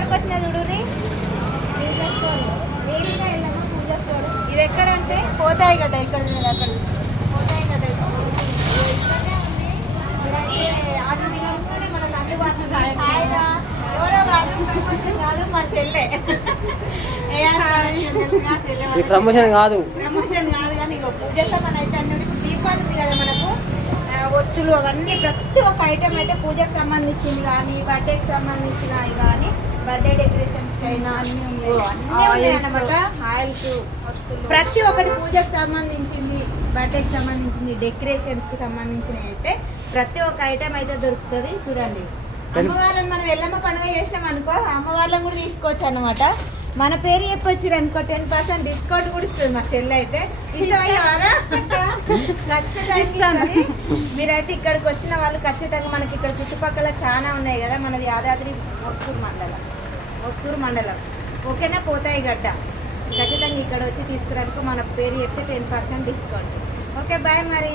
ఎక్కడికి వచ్చినా చూడుర్రి పూజ స్టోర్ వేదిక వెళ్ళాము పూజ స్టోర్ ఇది ఎక్కడంటే పోతాయి గడ్డ ఇక్కడ అక్కడ పోతాయి గడ్డ ఇక్కడనే ఉంది ఇక్కడైతే ఆటో దిగానే మనకు అందుబాటులో హాయిరా ఎవరో కాదు ప్రమోషన్ కాదు మా చెల్లె ప్రమోషన్ కాదు కానీ ఇక పూజ సామాన్ అయితే అన్నీ ఇప్పుడు దీపాలు ఉంది కదా మనకు ఒత్తులు అవన్నీ ప్రతి ఒక్క ఐటెం అయితే పూజకు సంబంధించింది కానీ బర్త్డేకి సంబంధించినవి కానీ బర్త్డే డెకరేషన్స్ అయినా అన్నీ ఉన్నాయి అన్నమాట ఆయిల్స్ ప్రతి ఒక్కటి పూజకు సంబంధించింది బర్త్డేకి సంబంధించింది డెకరేషన్స్కి సంబంధించినవి అయితే ప్రతి ఒక్క ఐటెం అయితే దొరుకుతుంది చూడండి అమ్మవారిని మనం ఎల్లమ్మ పండుగ చేసినాం అనుకో అమ్మవార్లను కూడా తీసుకోవచ్చు అన్నమాట మన పేరు చెప్పొచ్చారు అనుకో 10% డిస్కౌంట్ కూడా ఇస్తుంది మా చెల్లి అయితే ఇస్తారా ఖచ్చితంగా మీరైతే ఇక్కడికి వచ్చిన వాళ్ళు ఖచ్చితంగా మనకి ఇక్కడ చుట్టుపక్కల చాలా ఉన్నాయి కదా మనది యాదాద్రి ఒత్తూరు మండలం ఓకేనా పోతాయి గడ్డ ఖచ్చితంగా ఇక్కడ వచ్చి తీసుకురానికి మన పేరు చెప్తే 10% డిస్కౌంట్ ఓకే బాయ్ మరి